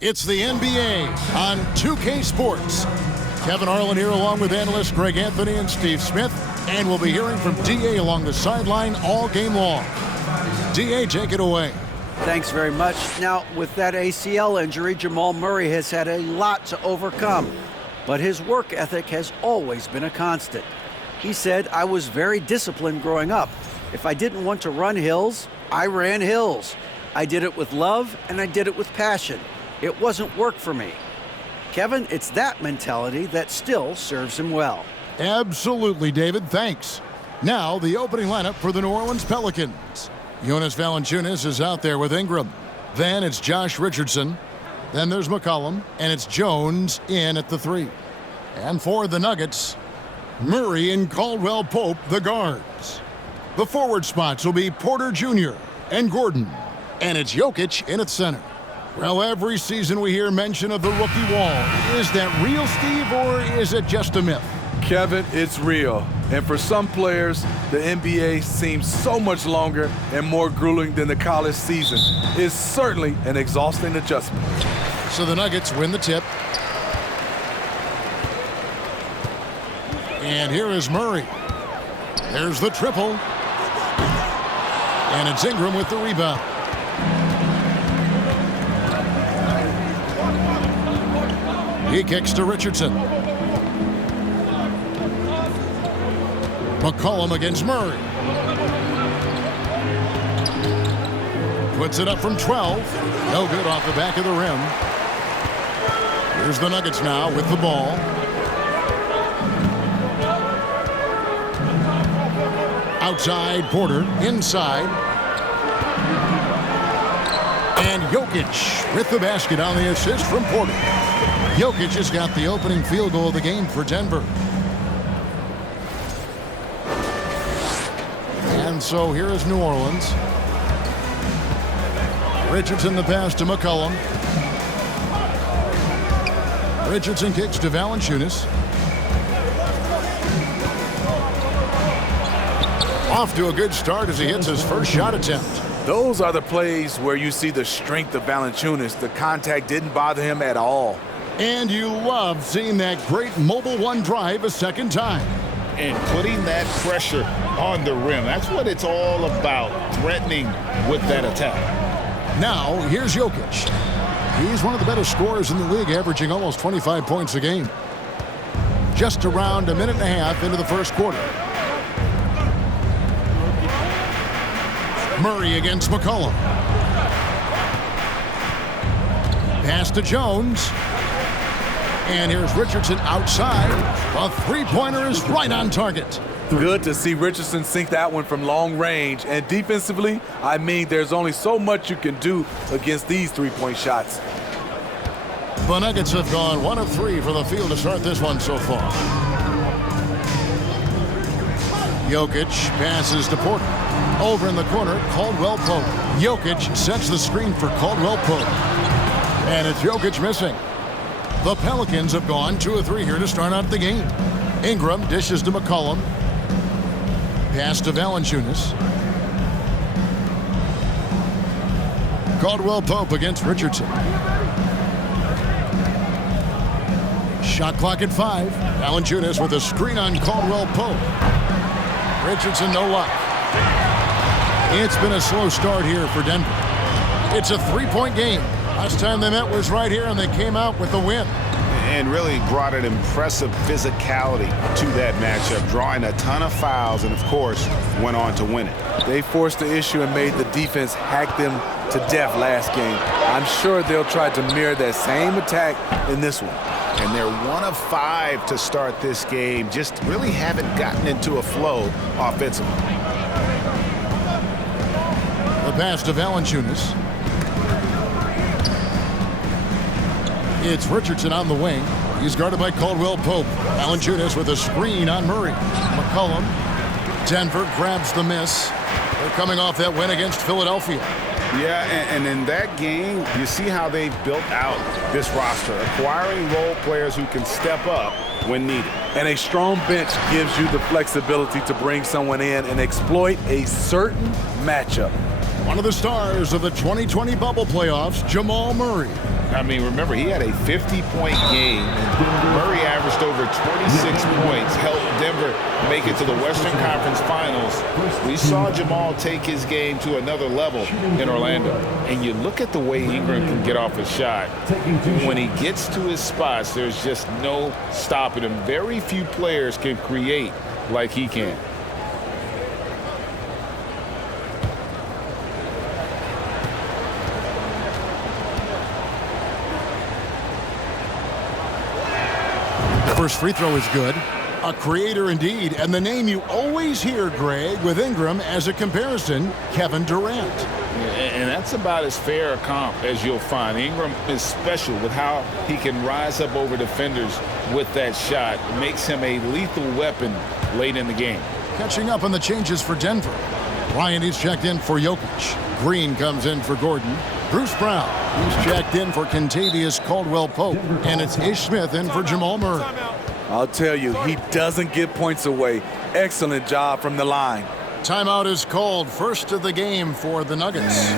It's the NBA on 2K Sports. Kevin Harlan here along with analysts Greg Anthony and Steve Smith. And we'll be hearing from D.A. along the sideline all game long. D.A., take it away. Thanks very much. Now, with that ACL injury, Jamal Murray has had a lot to overcome. But his work ethic has always been a constant. He said, "I was very disciplined growing up. If I didn't want to run hills, I ran hills. I did it with love, and I did it with passion. It wasn't work for me." Kevin, it's that mentality that still serves him well. Absolutely, David. Thanks. Now, the opening lineup for the New Orleans Pelicans. Jonas Valanciunas is out there with Ingram. Then it's Josh Richardson. Then there's McCollum, and it's Jones in at the 3. And for the Nuggets, Murray and Caldwell Pope, the guards. The forward spots will be Porter Jr. and Gordon. And it's Jokic in at center. Well, every season we hear mention of the rookie wall. Is that real, Steve, or is it just a myth? Kevin, it's real. And for some players, the NBA seems so much longer and more grueling than the college season. It's certainly an exhausting adjustment. So the Nuggets win the tip. And here is Murray. There's the triple. And it's Ingram with the rebound. He kicks to Richardson. McCollum against Murray. Puts it up from 12. No good off the back of the rim. Here's the Nuggets now with the ball. Outside, Porter. Inside. And Jokic with the basket on the assist from Porter. Jokic has got the opening field goal of the game for Denver. And so here is New Orleans. Richardson the pass to McCollum. Richardson kicks to Valanciunas. Off to a good start as he hits his first shot attempt. Those are the plays where you see the strength of Valanciunas. The contact didn't bother him at all. And you love seeing that great mobile one drive a second time. And putting that pressure on the rim. That's what it's all about, threatening with that attack. Now, here's Jokic. He's one of the better scorers in the league, averaging almost 25 points a game. Just around a minute and a half into the first quarter. Murray against McCollum. Pass to Jones. And here's Richardson outside. A three-pointer is right on target. Good to see Richardson sink that one from long range. And defensively, I mean, there's only so much you can do against these three-point shots. The Nuggets have gone 1 of 3 from the field to start this one so far. Jokic passes to Porter. Over in the corner, Caldwell Pope. Jokic sets the screen for Caldwell Pope. And it's Jokic missing. The Pelicans have gone 2 of 3 here to start out the game. Ingram dishes to McCollum. Pass to Valanciunas. Caldwell Pope against Richardson. Shot clock at 5. Valanciunas with a screen on Caldwell Pope. Richardson no luck. It's been a slow start here for Denver. It's a 3-point game. Last time they met was right here, and they came out with the win. And really brought an impressive physicality to that matchup, drawing a ton of fouls, and of course, went on to win it. They forced the issue and made the defense hack them to death last game. I'm sure they'll try to mirror that same attack in this one. And they're 1 of 5 to start this game. Just really haven't gotten into a flow offensively. The pass to Valanciunas. It's Richardson on the wing. He's guarded by Caldwell Pope. Valanciunas with a screen on Murray. McCollum. Denver grabs the miss. They're coming off that win against Philadelphia. Yeah, and in that game, you see how they've built out this roster, acquiring role players who can step up when needed. And a strong bench gives you the flexibility to bring someone in and exploit a certain matchup. one of the stars of the 2020 bubble playoffs, Jamal Murray. I mean, remember, he had a 50-point game. Murray averaged over 26 points, helped Denver make it to the Western Conference Finals. We saw Jamal take his game to another level in Orlando. And you look at the way Ingram can get off a shot. When he gets to his spots, there's just no stopping him. Very few players can create like he can. First free throw is good. A creator indeed, and the name you always hear, Greg, with Ingram as a comparison, Kevin Durant. And that's about as fair a comp as you'll find. Ingram is special with how he can rise up over defenders with that shot. It makes him a lethal weapon late in the game. Catching up on the changes for Denver. Bryant is checked in for Jokic. Green comes in for Gordon. Bruce Brown, he's checked in for Kentavious Caldwell-Pope. And it's Ish Smith in for Jamal Murray. I'll tell you, he doesn't give points away. Excellent job from the line. Timeout is called. First of the game for the Nuggets.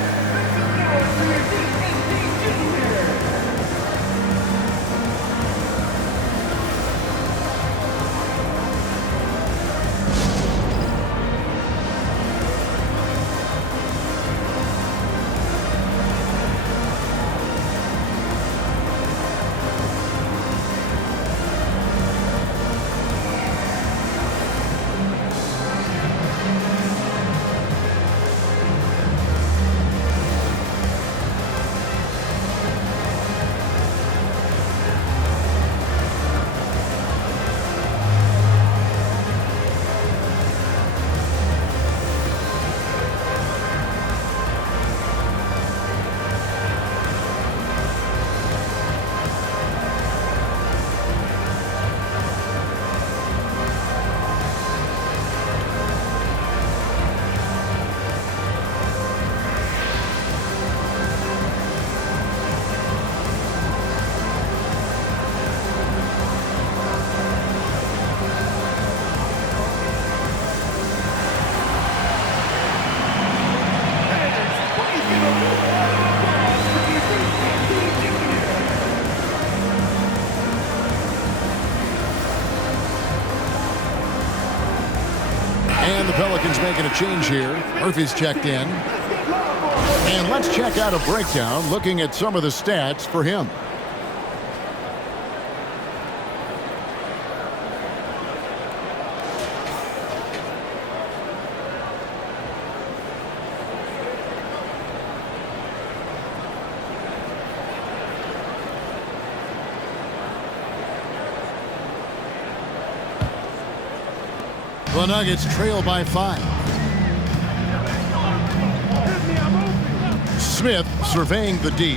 And the Pelicans making a change here. Murphy's checked in. And let's check out a breakdown looking at some of the stats for him. The Nuggets trail by 5. Smith surveying the D.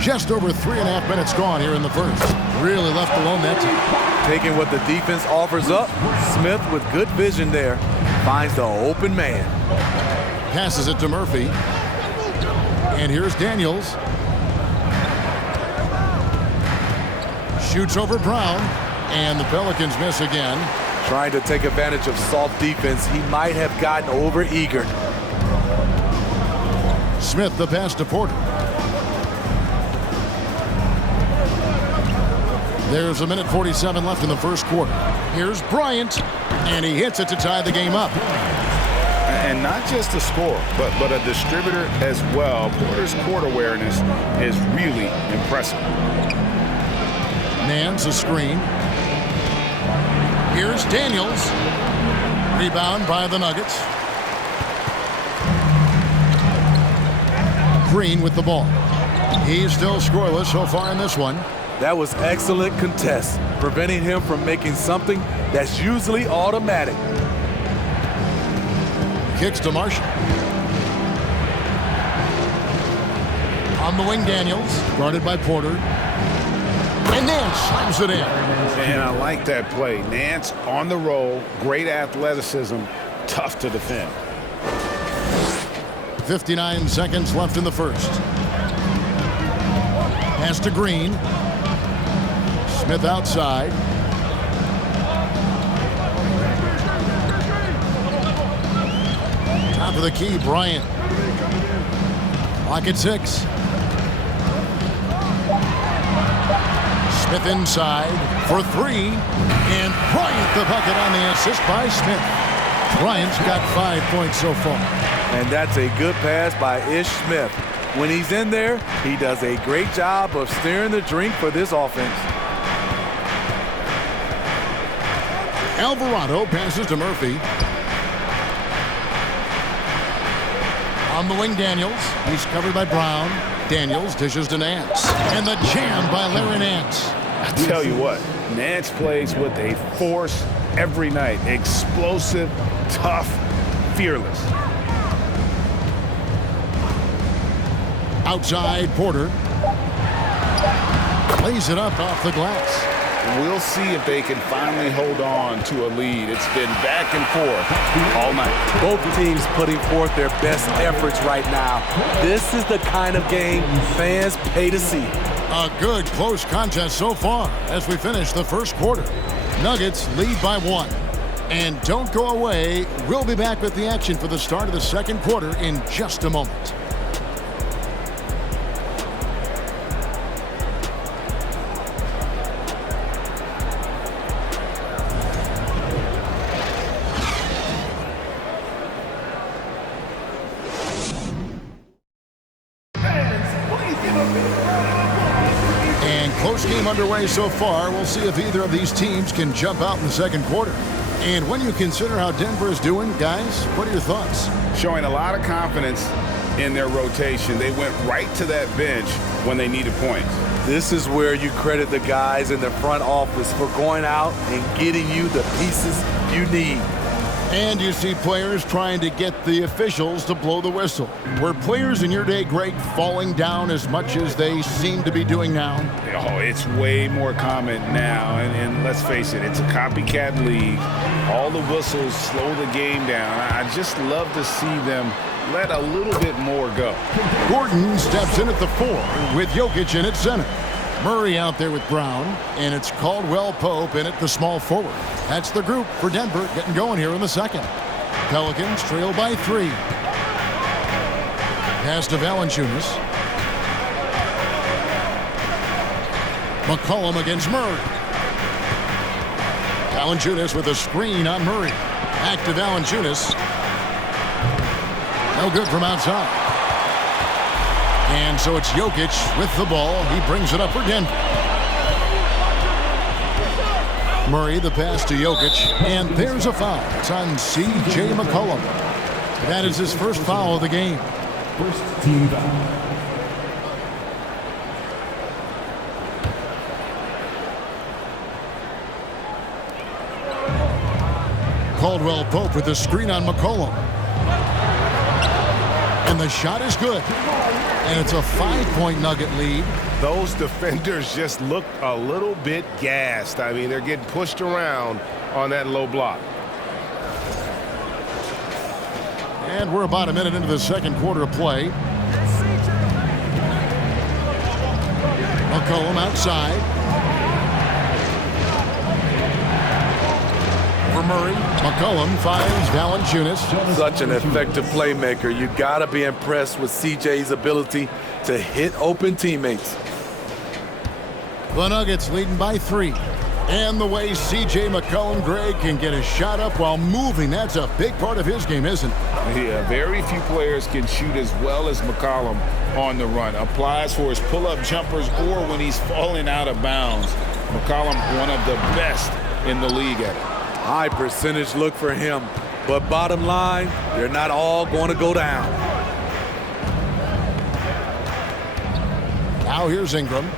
Just over 3.5 minutes gone here in the first. Really left alone that time. Taking what the defense offers up, Smith with good vision there finds the open man. Passes it to Murphy. And here's Daniels. Shoots over Brown, and the Pelicans miss again. Trying to take advantage of soft defense, he might have gotten over-eager. Smith the pass to Porter. There's 1:47 left in the first quarter. Here's Bryant, and he hits it to tie the game up. And not just a scorer, but a distributor as well. Porter's court awareness is really impressive. Nance a screen. Here's Daniels. Rebound by the Nuggets. Green with the ball. He's still scoreless so far in this one. That was excellent contest, preventing him from making something that's usually automatic. Kicks to Marshall. On the wing, Daniels, guarded by Porter. And Nance slams it in. And I like that play. Nance on the roll, great athleticism, tough to defend. 59 seconds left in the first. Pass to Green. Smith outside. for the key, Bryant. Lock at 6. Smith inside for 3. And Bryant the bucket on the assist by Smith. Bryant's got 5 points so far. And that's a good pass by Ish Smith. When he's in there, he does a great job of steering the drink for this offense. Alvarado passes to Murphy. On the wing, Daniels. He's covered by Brown. Daniels dishes to Nance. And the jam by Larry Nance. I tell you what, Nance plays with a force every night. Explosive, tough, fearless. Outside, Porter. Lays it up off the glass. We'll see if they can finally hold on to a lead. It's been back and forth all night. Both teams putting forth their best efforts right now. This is the kind of game fans pay to see. A good close contest so far as we finish the first quarter. Nuggets lead by 1. And don't go away. We'll be back with the action for the start of the second quarter in just a moment. Game underway so far. We'll see if either of these teams can jump out in the second quarter. And when you consider how Denver is doing, guys, what are your thoughts? Showing a lot of confidence in their rotation. They went right to that bench when they needed points. This is where you credit the guys in the front office for going out and getting you the pieces you need. And you see players trying to get the officials to blow the whistle. Were players in your day, Greg, falling down as much as they seem to be doing now? Oh, it's way more common now. And let's face it, it's a copycat league. All the whistles slow the game down. I just love to see them let a little bit more go. Gordon steps in at the 4 with Jokic in at center. Murray out there with Brown, and it's Caldwell Pope in at the small forward. That's the group for Denver getting going here in the second. Pelicans trail by 3. Pass to Valanciunas. McCollum against Murray. Valanciunas with a screen on Murray. Back to Valanciunas. No good from outside. And so it's Jokic with the ball. He brings it up for Denver. Murray, the pass to Jokic. And there's a foul. It's on C.J. McCollum. That is his first foul of the game. First team foul. Caldwell Pope with the screen on McCollum. And the shot is good. And it's a 5-point Nugget lead. Those defenders just look a little bit gassed. I mean, they're getting pushed around on that low block. And we're about a minute into the second quarter of play. McCollum outside. For Murray, McCollum finds Valanciunas. Such an effective playmaker. You got to be impressed with CJ's ability to hit open teammates. The Nuggets leading by 3. And the way C.J. McCollum, Greg, can get a shot up while moving, that's a big part of his game, isn't it? Yeah, very few players can shoot as well as McCollum on the run. Applies for his pull-up jumpers or when he's falling out of bounds. McCollum, one of the best in the league at it. High percentage look for him. But bottom line, they're not all going to go down. Now here's Ingram.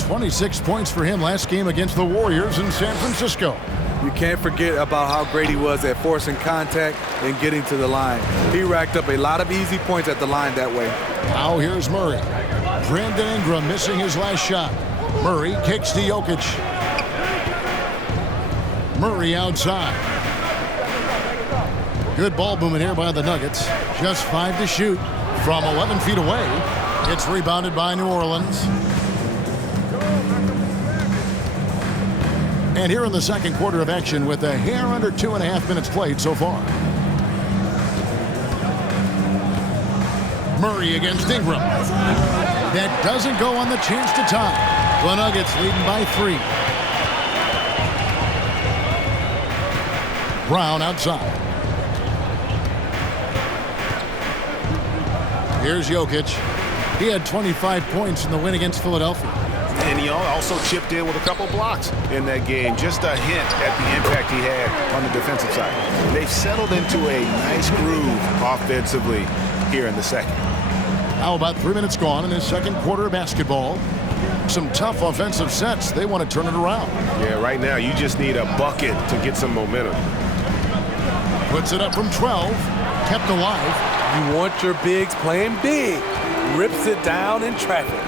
26 points for him last game against the Warriors in San Francisco. You can't forget about how great he was at forcing contact and getting to the line. He racked up a lot of easy points at the line that way. Now here's Murray. Brandon Ingram missing his last shot. Murray kicks to Jokic. Murray outside. Good ball movement here by the Nuggets. Just 5 to shoot from 11 feet away. It's rebounded by New Orleans. And here in the second quarter of action with a hair under 2.5 minutes played so far. Murray against Ingram. That doesn't go on the chance to tie. The Nuggets leading by 3. Brown outside. Here's Jokic. He had 25 points in the win against Philadelphia. And he also chipped in with a couple blocks in that game. Just a hint at the impact he had on the defensive side. They've settled into a nice groove offensively here in the second. How about 3 minutes gone in his second quarter of basketball? Some tough offensive sets. They want to turn it around. Yeah, right now you just need a bucket to get some momentum. Puts it up from 12. Kept alive. You want your bigs playing big. Rips it down in traffic.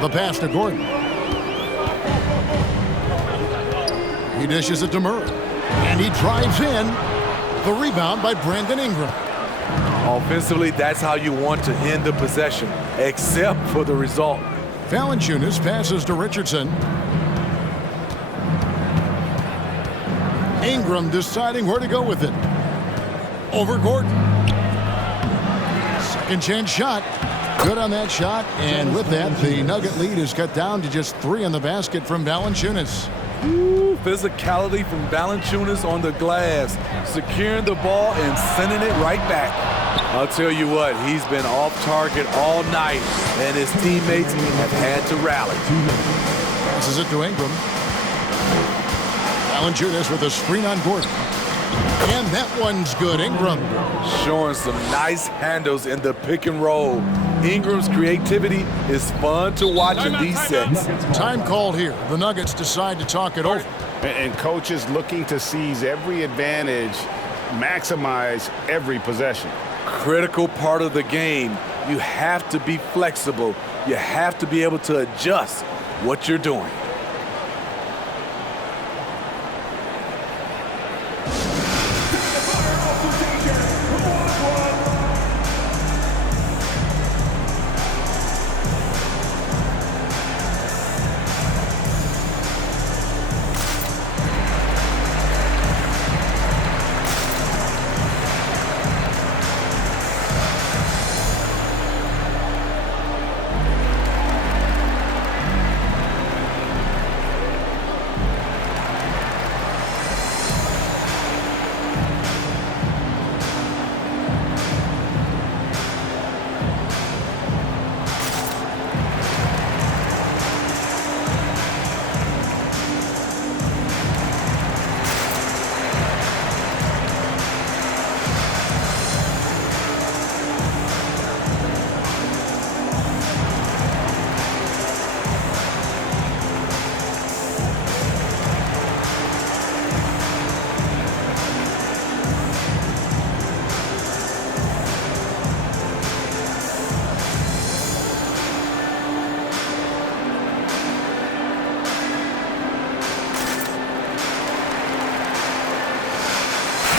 The pass to Gordon. He dishes it to Murray. And he drives in. The rebound by Brandon Ingram. Offensively, that's how you want to end the possession, except for the result. Valanciunas passes to Richardson. Ingram deciding where to go with it. Over Gordon. Second chance shot. Good on that shot. And with that, the Nugget lead is cut down to just 3 in the basket from Valanciunas. Ooh, physicality from Valanciunas on the glass, securing the ball and sending it right back. I'll tell you what, he's been off target all night, and his teammates have had to rally. Passes it to Ingram. Valanciunas with a screen on Gordon. And that one's good. Ingram showing some nice handles in the pick and roll. Ingram's creativity is fun to watch in these sets. Time called here. The Nuggets decide to talk it over. And coach is looking to seize every advantage, maximize every possession. Critical part of the game. You have to be flexible. You have to be able to adjust what you're doing.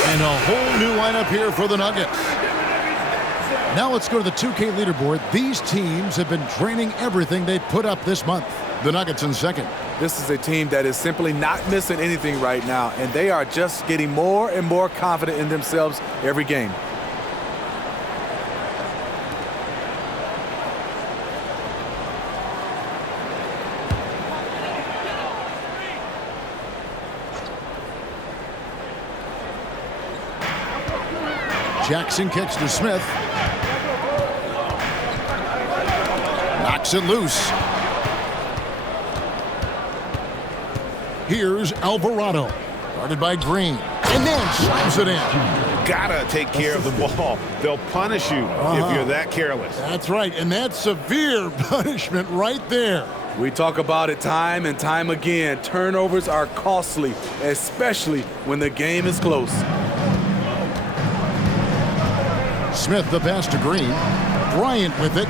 And a whole new lineup here for the Nuggets. Now let's go to the 2K leaderboard. These teams have been draining everything they put up this month. The Nuggets in second. This is a team that is simply not missing anything right now, and they are just getting more and more confident in themselves every game. Jackson kicks to Smith. Knocks it loose. Here's Alvarado. Guarded by Green. And then slams it in. Gotta take care of the ball. They'll punish you if you're that careless. That's right, and that's severe punishment right there. We talk about it time and time again. Turnovers are costly, especially when the game is close. Smith the pass to Green. Bryant with it.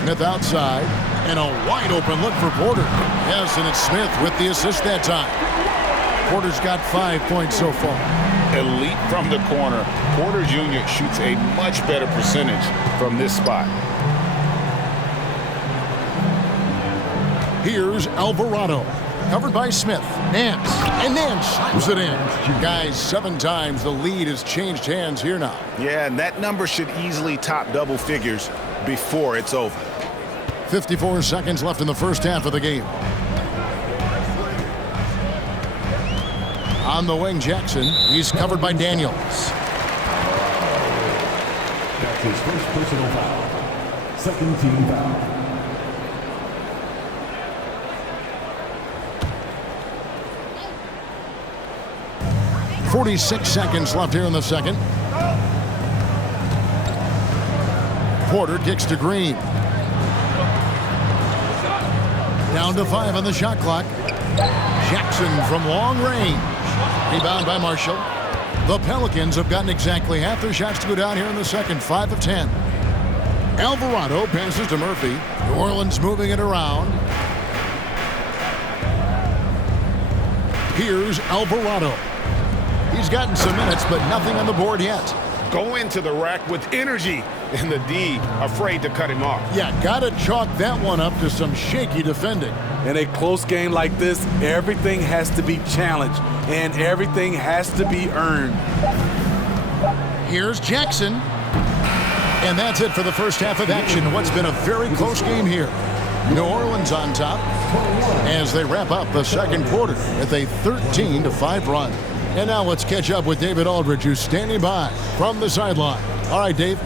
Smith outside. And a wide open look for Porter. Yes, and it's Smith with the assist that time. Porter's got 5 points so far. Elite from the corner. Porter Jr. shoots a much better percentage from this spot. Here's Alvarado. Covered by Smith. Nance. And then Puts it in. Guys, 7 times the lead has changed hands here now. Yeah, and that number should easily top double figures before it's over. 54 seconds left in the first half of the game. On the wing, Jackson. He's covered by Daniels. That's his first personal foul. Second team foul. .46 seconds left here in the second. Porter kicks to Green. Down to 5 on the shot clock. Jackson from long range. Rebound by Marshall. The Pelicans have gotten exactly half their shots to go down here in the second. 5 of 10. Alvarado passes to Murphy. New Orleans moving it around. Here's Alvarado. He's gotten some minutes, but nothing on the board yet. Go into the rack with energy, and the D afraid to cut him off. Yeah, gotta chalk that one up to some shaky defending. In a close game like this, everything has to be challenged, and everything has to be earned. Here's Jackson. And that's it for the first half of action. What's been a very close game here. New Orleans on top as they wrap up the second quarter with a 13-5 run. And now let's catch up with David Aldridge, who's standing by from the sideline. All right, Dave.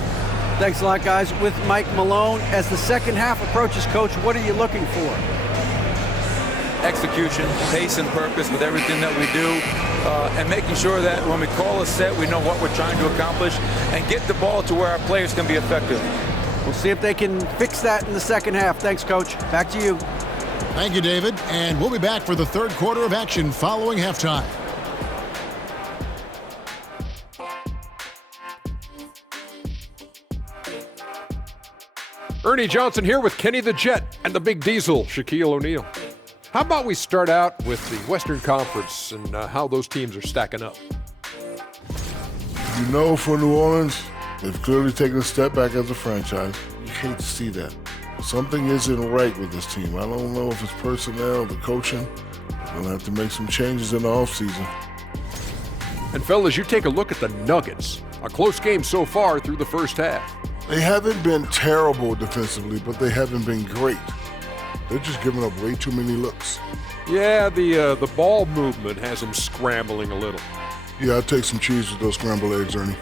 Thanks a lot, guys. With Mike Malone, as the second half approaches, Coach, what are you looking for? Execution, pace and purpose with everything that we do, and making sure that when we call a set, we know what we're trying to accomplish and get the ball to where our players can be effective. We'll see if they can fix that in the second half. Thanks, Coach. Back to you. Thank you, David. And we'll be back for the third quarter of action following halftime. Ernie Johnson here with Kenny the Jet and the Big Diesel, Shaquille O'Neal. How about we start out with the Western Conference and how those teams are stacking up? You know, for New Orleans, they've clearly taken a step back as a franchise. You hate to see that. Something isn't right with this team. I don't know if it's personnel, the coaching. They're going to have to make some changes in the offseason. And fellas, you take a look at the Nuggets. A close game so far through the first half. They haven't been terrible defensively, but they haven't been great. They're just giving up way too many looks. Yeah, the ball movement has them scrambling a little. Yeah, I'd take some cheese with those scrambled eggs, Ernie.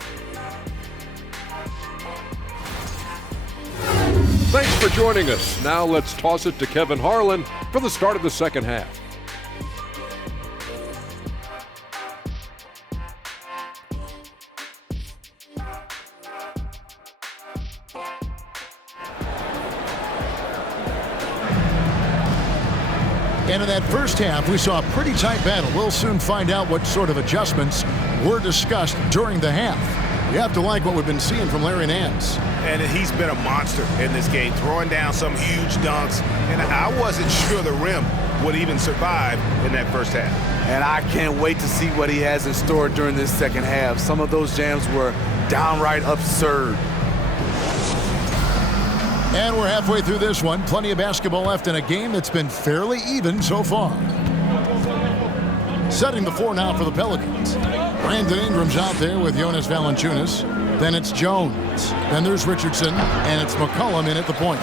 Thanks for joining us. Now let's toss it to Kevin Harlan for the start of the second half. And in that first half, we saw a pretty tight battle. We'll soon find out what sort of adjustments were discussed during the half. You have to like what we've been seeing from Larry Nance. And he's been a monster in this game, throwing down some huge dunks. And I wasn't sure the rim would even survive in that first half. And I can't wait to see what he has in store during this second half. Some of those jams were downright absurd. And we're halfway through this one. Plenty of basketball left in a game that's been fairly even so far. Setting the floor now for the Pelicans. Brandon Ingram's out there with Jonas Valanciunas. Then it's Jones. Then there's Richardson. And it's McCollum in at the point.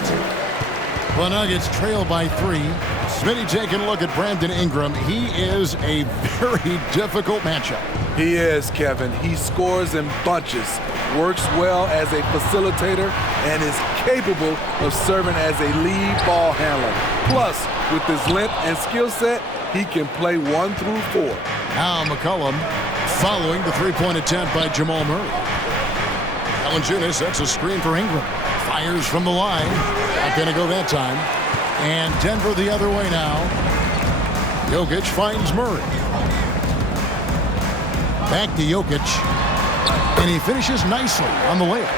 The Nuggets trail by 3. Smitty taking a look at Brandon Ingram. He is a very difficult matchup. He is, Kevin. He scores in bunches, works well as a facilitator, and is capable of serving as a lead ball handler. Plus, with his length and skill set, he can play 1 through 4. Now McCollum following the three-point attempt by Jamal Murray. Valanciunas sets a screen for Ingram. Fires from the line. Not going to go that time. And Denver the other way now. Jokic finds Murray. Back to Jokic. And he finishes nicely on the layup.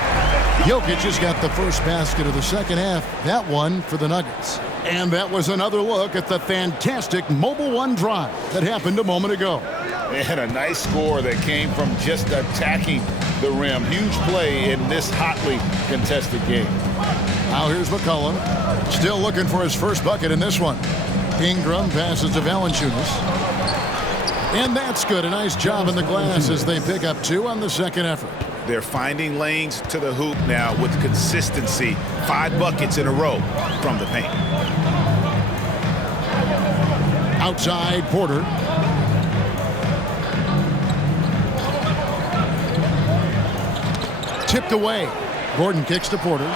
Jokic has got the first basket of the second half. That one for the Nuggets. And that was another look at the fantastic Mobile One drive that happened a moment ago. And a nice score that came from just attacking the rim. Huge play in this hotly contested game. Now here's McCollum. Still looking for his first bucket in this one. Ingram passes to Valanciunas. And that's good. A nice job in the glass as they pick up 2 on the second effort. They're finding lanes to the hoop now with consistency. 5 buckets in a row from the paint. Outside, Porter. Tipped away. Gordon kicks to Porter.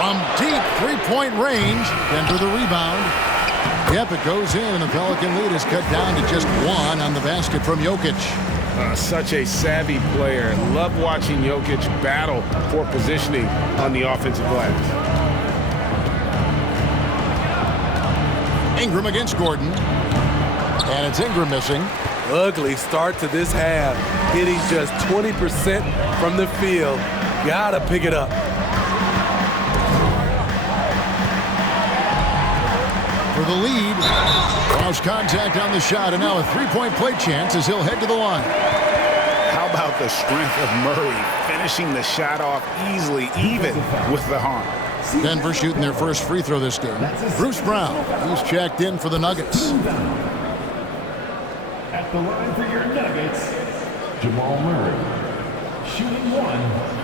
From deep three-point range. Denver the rebound. Yep, it goes in, and the Pelican lead is cut down to just 1 on the basket from Jokic. Such a savvy player. Love watching Jokic battle for positioning on the offensive glass. Ingram against Gordon. And it's Ingram missing. Ugly start to this half. Hitting just 20% from the field. Gotta pick it up. For the lead. Lost contact on the shot, and now a three-point play chance as he'll head to the line. How about the strength of Murray finishing the shot off easily, even with the harm? Denver shooting their first free throw this game. Bruce Brown, he's checked in for the Nuggets. At the line for your Nuggets, Jamal Murray, shooting 1.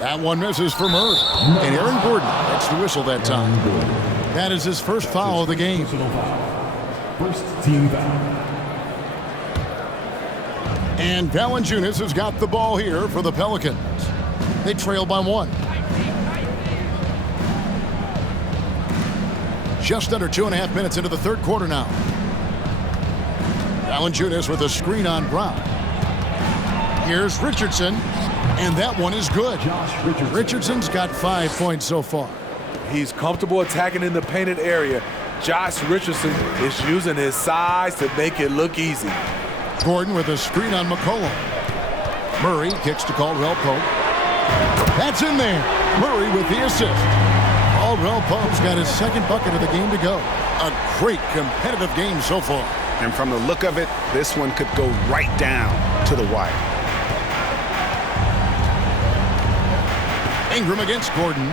That one misses for Murray. And Aaron Gordon gets the whistle that time. That is his first foul of the game. First team foul. And Valanciunas has got the ball here for the Pelicans. They trail by 1. Just under 2.5 minutes into the third quarter now. Valanciunas with a screen on Brown. Here's Richardson. And that one is good. Richardson's got 5 points so far. He's comfortable attacking in the painted area. Josh Richardson is using his size to make it look easy. Gordon with a screen on McCollum. Murray kicks to Caldwell Pope. That's in there. Murray with the assist. Caldwell Pope's got his second bucket of the game to go. A great competitive game so far. And from the look of it, this one could go right down to the wire. Ingram against Gordon.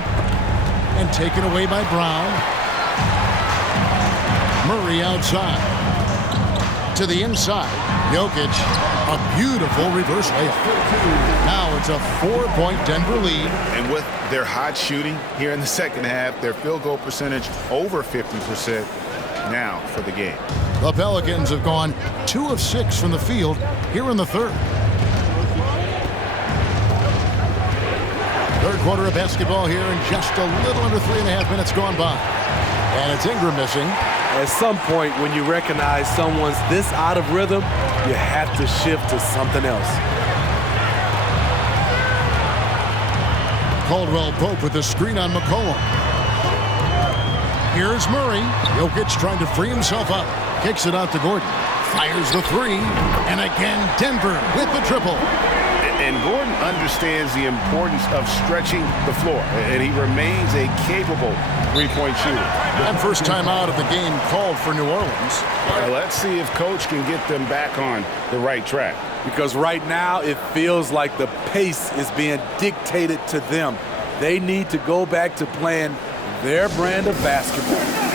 And taken away by Brown. Murray outside. To the inside. Jokic. A beautiful reverse layup. Now it's a 4-point Denver lead. And with their hot shooting here in the second half, their field goal percentage over 50% now for the game. The Pelicans have gone 2 of 6 from the field here in the third. Third quarter of basketball here, and just a little under 3.5 minutes gone by. And it's Ingram missing. At some point, when you recognize someone's this out of rhythm, you have to shift to something else. Caldwell Pope with the screen on McCollum. Here's Murray. Jokic trying to free himself up. Kicks it out to Gordon. Fires the 3. And again, Denver with the triple. And Gordon understands the importance of stretching the floor, and he remains a capable three-point shooter. And first time out of the game called for New Orleans. Let's see if Coach can get them back on the right track. Because right now it feels like the pace is being dictated to them. They need to go back to playing their brand of basketball.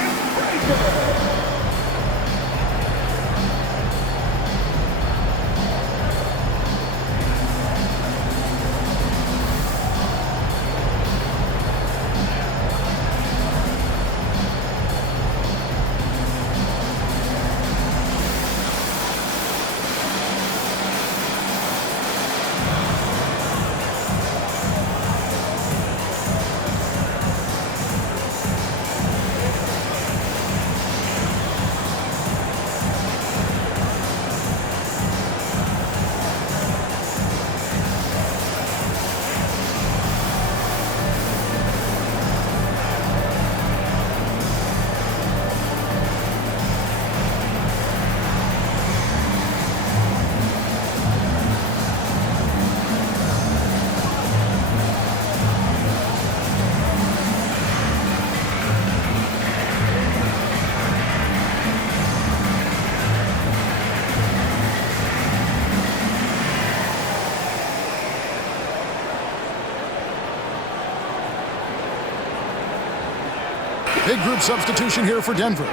Big group substitution here for Denver.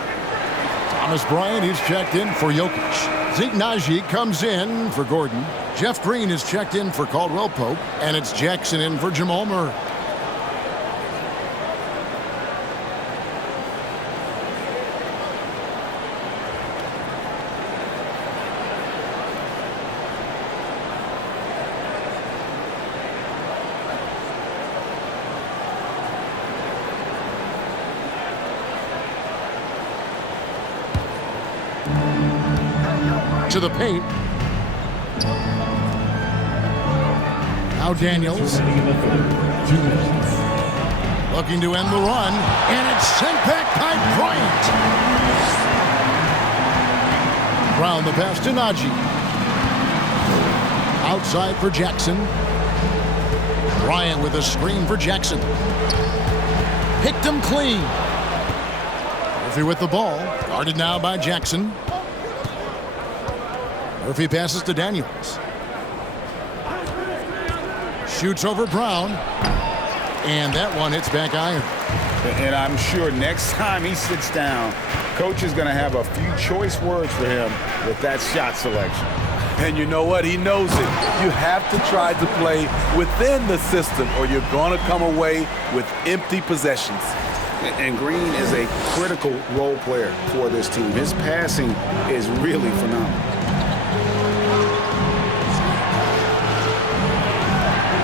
Thomas Bryant, he's checked in for Jokic. Zeke Naji comes in for Gordon. Jeff Green is checked in for Caldwell Pope. And it's Jackson in for Jamal Murray. To the paint. Now Daniels. Looking to end the run. And it's sent back by Bryant. Brown the pass to Naji. Outside for Jackson. Bryant with a screen for Jackson. Picked him clean. Murphy with the ball. Guarded now by Jackson. Murphy passes to Daniels. Shoots over Brown. And that one hits back iron. And I'm sure next time he sits down, coach is going to have a few choice words for him with that shot selection. And you know what? He knows it. You have to try to play within the system or you're going to come away with empty possessions. And Green is a critical role player for this team. His passing is really phenomenal.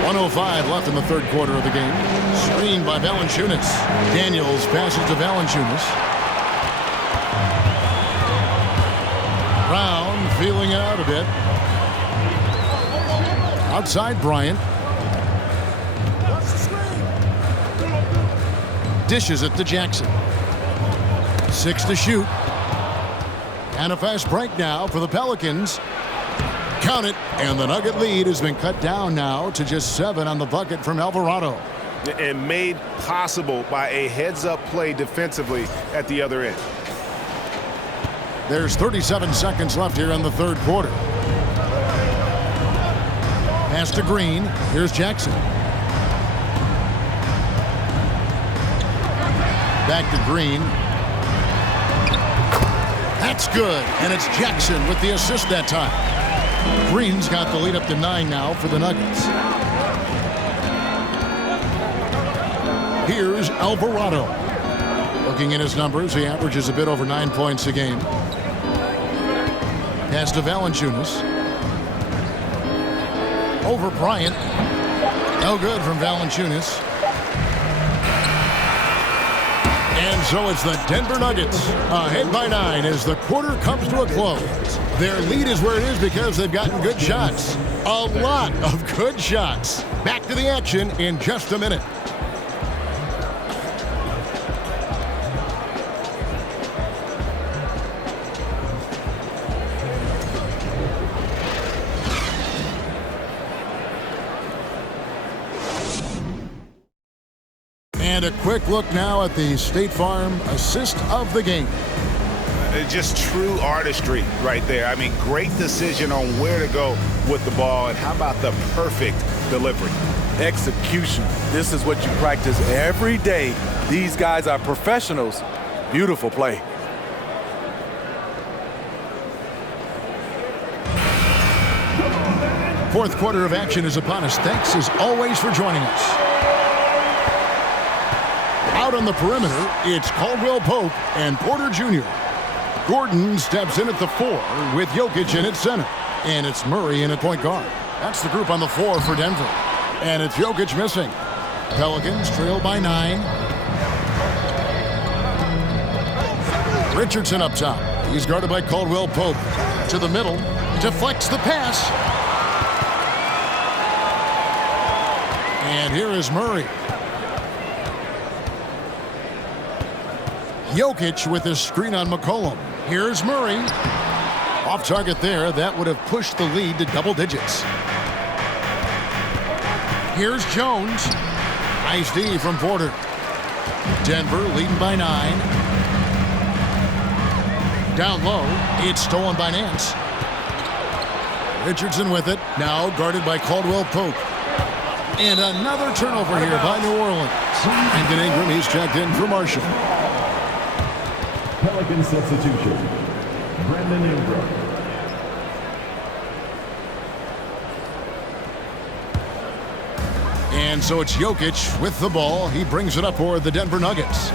1:05 left in the third quarter of the game. Screened by Valanciunas. Daniels passes to Valanciunas. Brown feeling it out a bit. Outside Bryant. Dishes it to Jackson. 6 to shoot. And a fast break now for the Pelicans. Count it, and the Nugget lead has been cut down now to just 7 on the bucket from Alvarado. And made possible by a heads-up play defensively at the other end. There's 37 seconds left here in the third quarter. Pass to Green. Here's Jackson. Back to Green. That's good, and it's Jackson with the assist that time. Green's got the lead up to 9 now for the Nuggets. Here's Alvarado. Looking at his numbers, he averages a bit over 9 points a game. Pass to Valanciunas. Over Bryant. No good from Valanciunas. And so it's the Denver Nuggets ahead by 9 as the quarter comes to a close. Their lead is where it is because they've gotten good shots. A lot of good shots. Back to the action in just a minute. And a quick look now at the State Farm assist of the game. Just true artistry right there. I mean, great decision on where to go with the ball, and how about the perfect delivery? Execution. This is what you practice every day. These guys are professionals. Beautiful play. Fourth quarter of action is upon us. Thanks as always for joining us. Out on the perimeter, it's Caldwell Pope and Porter Jr. Gordon steps in at the 4 with Jokic in at center. And it's Murray in at point guard. That's the group on the floor for Denver. And it's Jokic missing. Pelicans trail by 9. Richardson up top. He's guarded by Caldwell Pope. To the middle. Deflects the pass. And here is Murray. Jokic with his screen on McCollum. Here's Murray. Off target there. That would have pushed the lead to double digits. Here's Jones. Nice D from Porter. Denver leading by 9. Down low. It's stolen by Nance. Richardson with it. Now guarded by Caldwell Pope. And another turnover here by New Orleans. And Ingram, he's checked in for Marshall. Second substitution, Brandon Ingram. And so it's Jokic with the ball. He brings it up for the Denver Nuggets.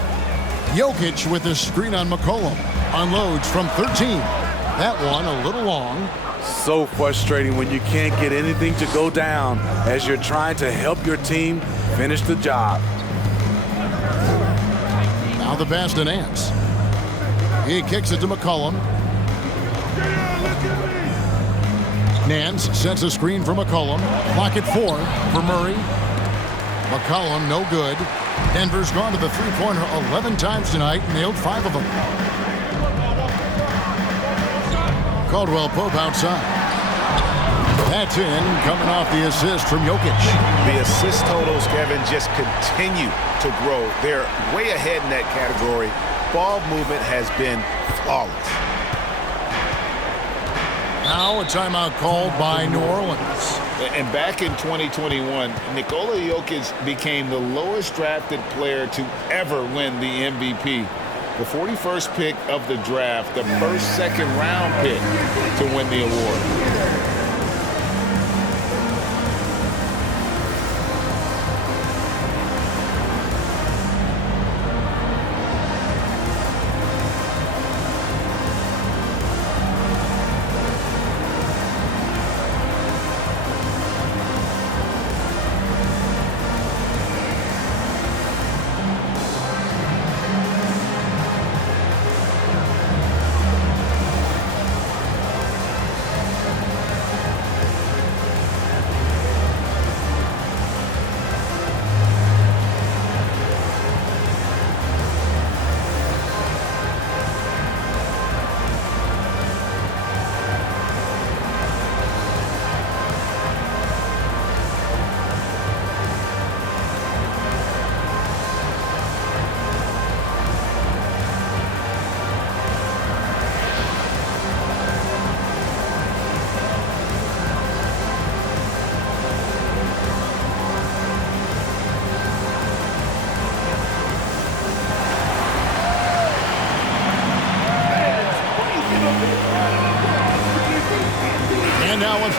Jokic with a screen on McCollum. Unloads from 13. That one a little long. So frustrating when you can't get anything to go down as you're trying to help your team finish the job. Now the pass to Nance. He kicks it to McCollum. Nance sets a screen for McCollum. Clock at 4 for Murray. McCollum, no good. Denver's gone to the three-pointer 11 times tonight, nailed 5 of them. Caldwell Pope outside. That's in, coming off the assist from Jokic. The assist totals, Kevin, just continue to grow. They're way ahead in that category. Ball movement has been flawless. Now a timeout called by New Orleans. And back in 2021, Nikola Jokic became the lowest drafted player to ever win the MVP. The 41st pick of the draft, the first second-round pick to win the award.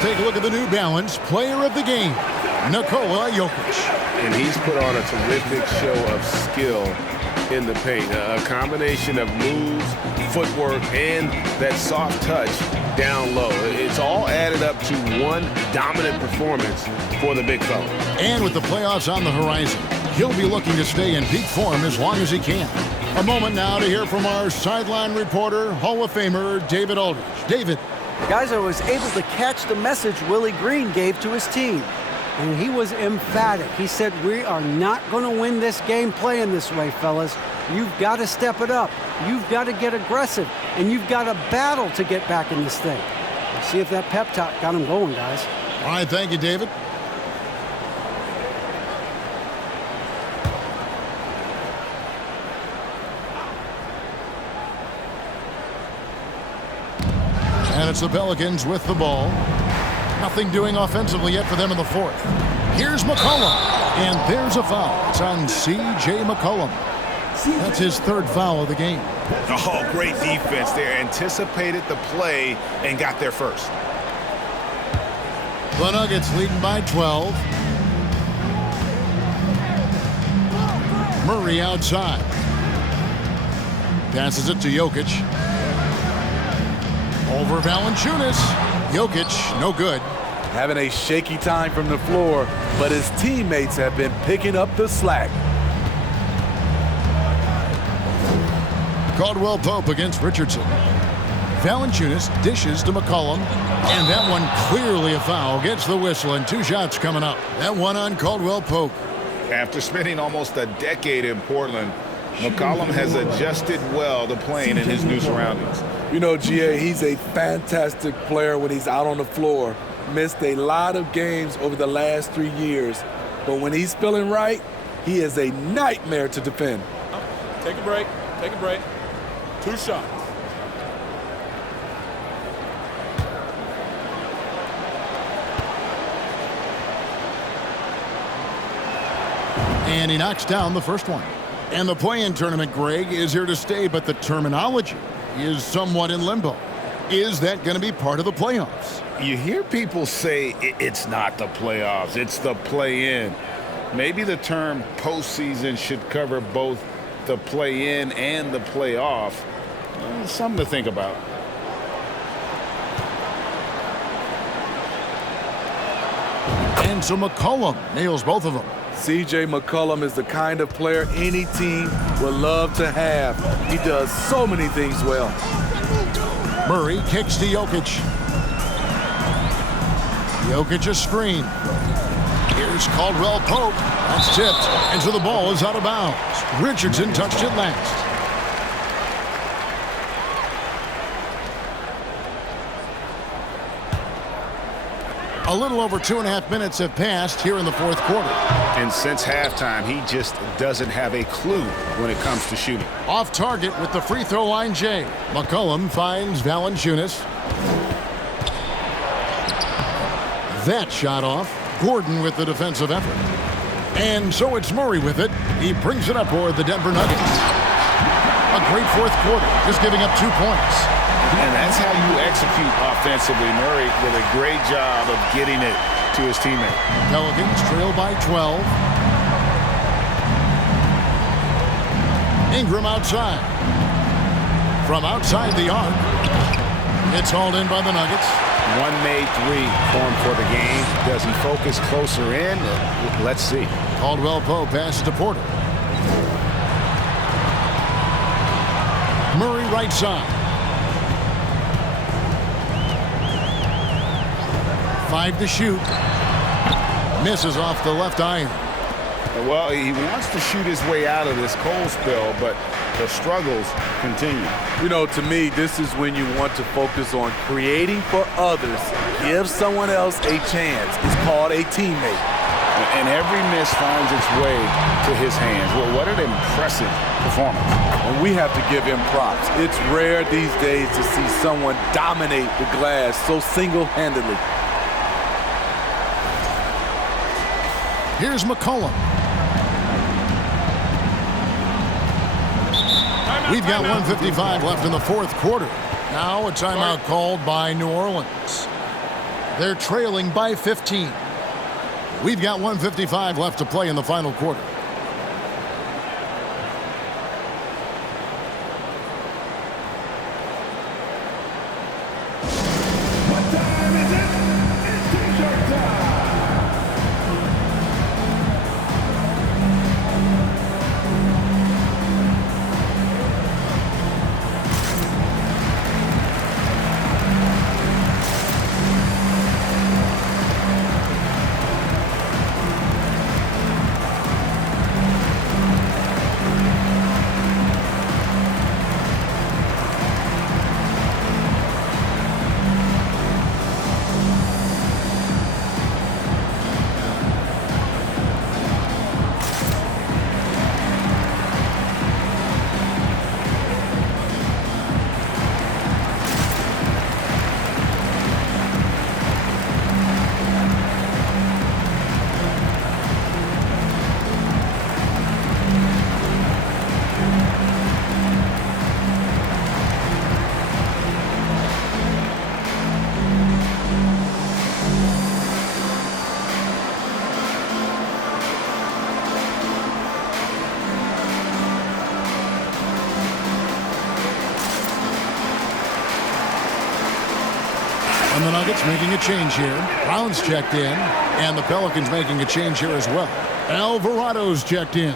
Take a look at the New Balance player of the game, Nikola Jokic. And he's put on a terrific show of skill in the paint. A combination of moves, footwork, and that soft touch down low. It's all added up to one dominant performance for the big fella. And with the playoffs on the horizon, he'll be looking to stay in peak form as long as he can. A moment now to hear from our sideline reporter, Hall of Famer David Aldridge. David. Guys, I was able to catch the message Willie Green gave to his team. And he was emphatic. He said, we are not going to win this game playing this way, fellas. You've got to step it up. You've got to get aggressive. And you've got to battle to get back in this thing. Let's see if that pep talk got him going, guys. All right, thank you, David. And it's the Pelicans with the ball. Nothing doing offensively yet for them in the fourth. Here's McCollum. And there's a foul. It's on C.J. McCollum. That's his third foul of the game. Oh, great defense there. Anticipated the play and got there first. The Nuggets leading by 12. Murray outside. Passes it to Jokic. Over Valanciunas. Jokic, no good. Having a shaky time from the floor, but his teammates have been picking up the slack. Caldwell Pope against Richardson. Valanciunas dishes to McCollum. And that one clearly a foul. Gets the whistle and 2 shots coming up. That one on Caldwell Pope. After spending almost a decade in Portland, McCollum has adjusted well to playing in his new surroundings. You know, GA, he's a fantastic player when he's out on the floor. Missed a lot of games over the last 3 years. But when he's feeling right, he is a nightmare to defend. Take a break. Take a break. 2 shots. And he knocks down the first one. And the play-in tournament, Greg, is here to stay, but the terminology is somewhat in limbo. Is that going to be part of the playoffs? You hear people say it's not the playoffs, it's the play-in. Maybe the term postseason should cover both the play-in and the playoff. Something to think about. And so McCollum nails both of them. C.J. McCollum is the kind of player any team would love to have. He does so many things well. Murray kicks to Jokic. Jokic a screen. Here's Caldwell Pope. That's tipped. And so the ball is out of bounds. Richardson touched it last. A little over 2.5 minutes have passed here in the fourth quarter. And since halftime, he just doesn't have a clue when it comes to shooting. Off target with the free throw line, Jay. McCollum finds Valanciunas. That shot off. Gordon with the defensive effort. And so it's Murray with it. He brings it up for the Denver Nuggets. A great fourth quarter, just giving up 2 points. And that's how you execute offensively. Murray with a great job of getting it to his teammate. Pelicans trail by 12. Ingram outside. From outside the arc. It's hauled in by the Nuggets. One made three for him for the game. Does he focus closer in? Let's see. Caldwell Pope passes to Porter. Murray right side. 5 to shoot. Misses off the left iron. Well, he wants to shoot his way out of this cold spell, but the struggles continue. You know, to me, this is when you want to focus on creating for others. Give someone else a chance. It's called a teammate. And every miss finds its way to his hands. Well, what an impressive performance. And we have to give him props. It's rare these days to see someone dominate the glass so single-handedly. Here's McCollum. We've got 1:55 left in the fourth quarter. Now a timeout called by New Orleans. They're trailing by 15. We've got 1:55 left to play in the final quarter. What time is it? It's t-shirt time. And the Nuggets making a change here. Brown's checked in. And the Pelicans making a change here as well. Alvarado's checked in.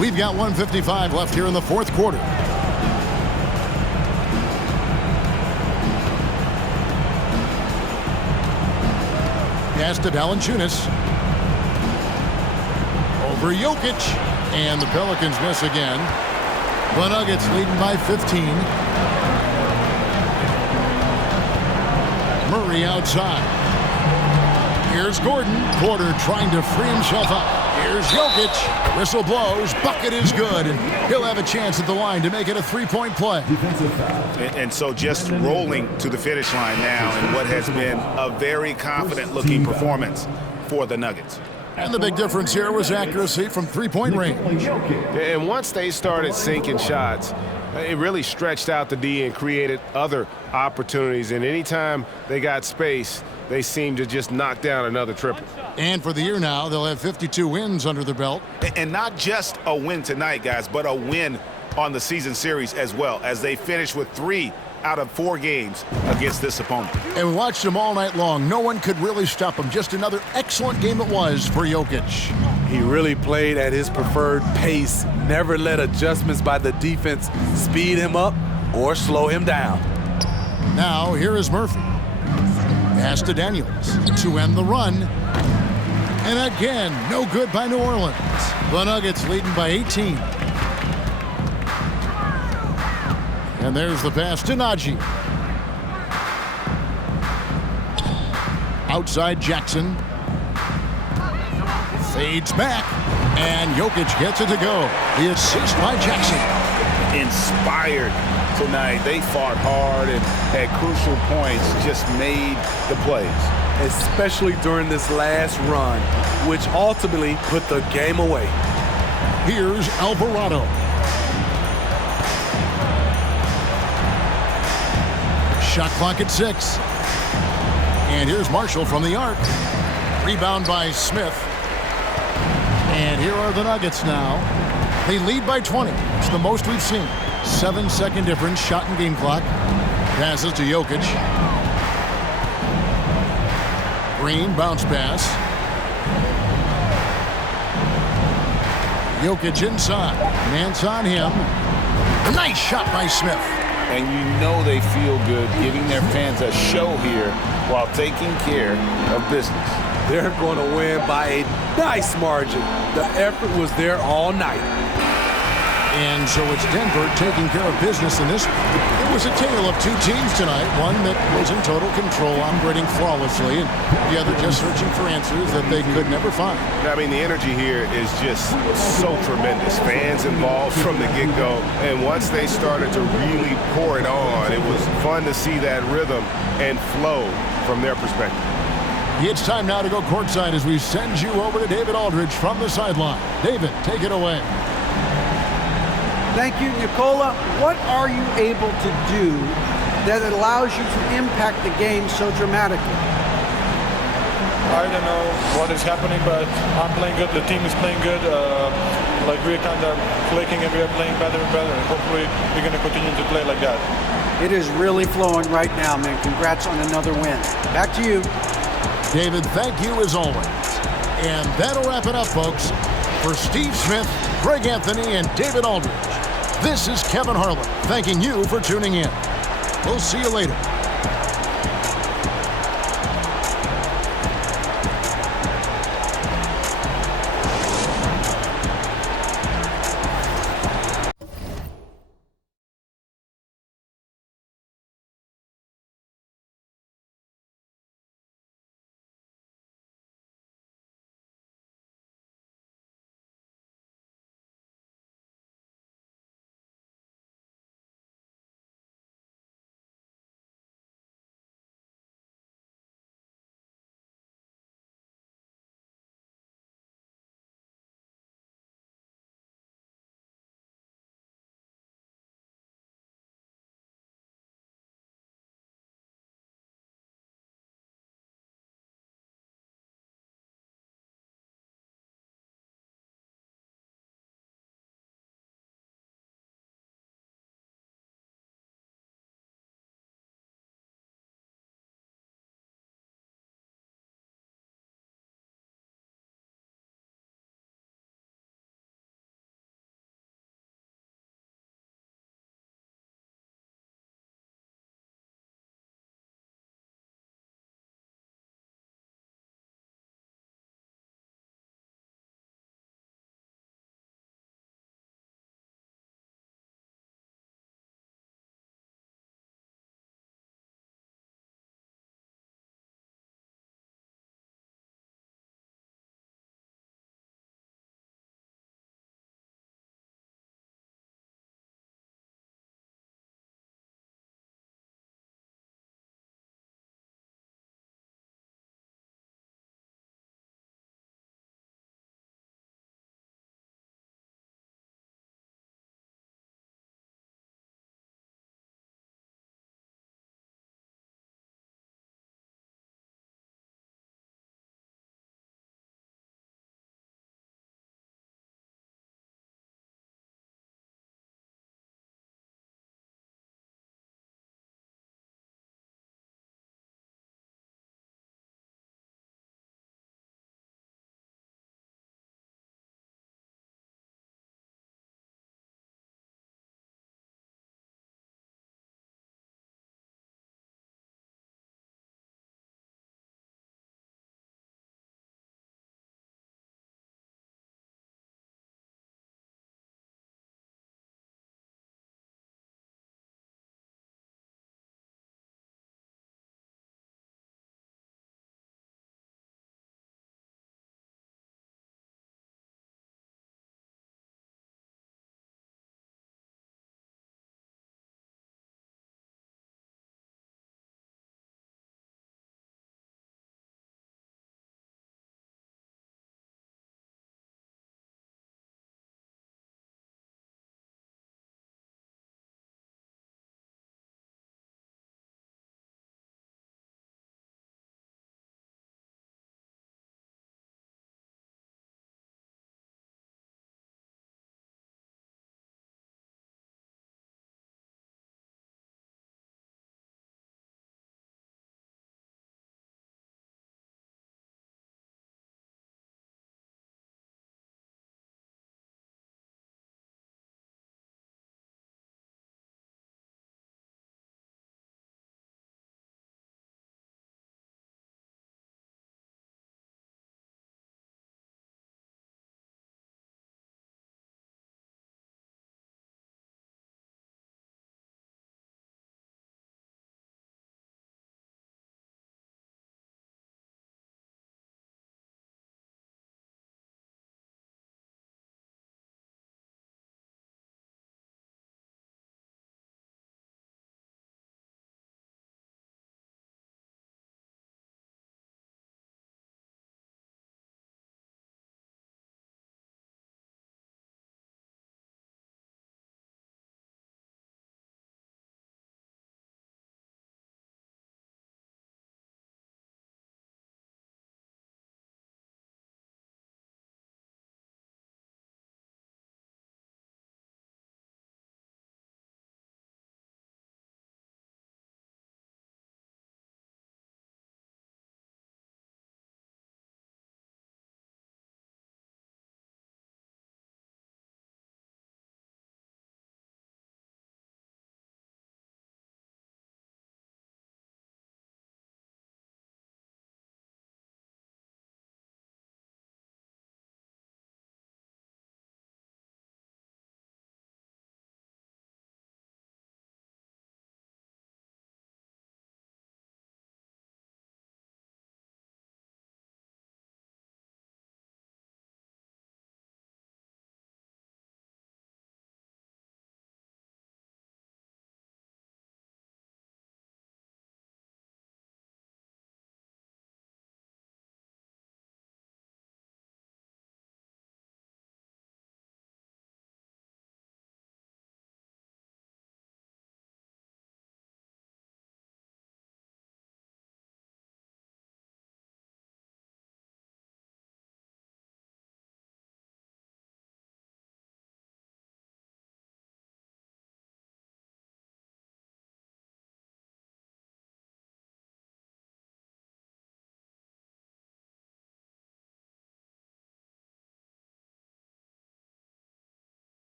We've got 1:55 left here in the fourth quarter. Pass to Valanciunas. Over Jokic. And the Pelicans miss again. The Nuggets leading by 15. Murray outside. Here's Gordon. Porter trying to free himself up. Here's Jokic. Whistle blows. Bucket is good. And he'll have a chance at the line to make it a three-point play. And so just rolling to the finish line now in what has been a very confident-looking performance for the Nuggets. And the big difference here was accuracy from three-point range. And once they started sinking shots, it really stretched out the D and created other opportunities. And anytime they got space, they seemed to just knock down another triple. And for the year now, they'll have 52 wins under their belt. And not just a win tonight, guys, but a win on the season series as well, as they finish with 3 out of 4 games against this opponent. And we watched them all night long. No one could really stop him. Just another excellent game it was for Jokic. He really played at his preferred pace, never let adjustments by the defense speed him up or slow him down. Now, here is Murphy. Pass to Daniels to end the run. And again, no good by New Orleans. The Nuggets leading by 18. And there's the pass to Najee. Outside Jackson. Fades back. And Jokic gets it to go. The assist by Jackson. Inspired tonight. They fought hard and at crucial points just made the plays. Especially during this last run, which ultimately put the game away. Here's Alvarado. Shot clock at 6. And here's Marshall from the arc. Rebound by Smith. And here are the Nuggets now. They lead by 20. It's the most we've seen. 7-second difference, shot and game clock. Passes to Jokic. Green, bounce pass. Jokic inside. Man's on him. Nice shot by Smith. And you know they feel good giving their fans a show here while taking care of business. They're going to win by a nice margin. The effort was there all night. And so it's Denver taking care of business in this. It was a tale of 2 teams tonight. One that was in total control, operating flawlessly, and the other just searching for answers that they could never find. I mean, the energy here is just so tremendous. Fans involved from the get-go. And once they started to really pour it on, it was fun to see that rhythm and flow from their perspective. It's time now to go courtside as we send you over to David Aldridge from the sideline. David, take it away. Thank you, Nicola. What are you able to do that allows you to impact the game so dramatically? I don't know what is happening, but I'm playing good. The team is playing good. We're kind of clicking and we're playing better and better. And hopefully we're going to continue to play like that. It is really flowing right now, man. Congrats on another win. Back to you. David, thank you as always. And that'll wrap it up, folks. For Steve Smith, Greg Anthony, and David Aldridge, this is Kevin Harlan thanking you for tuning in. We'll see you later.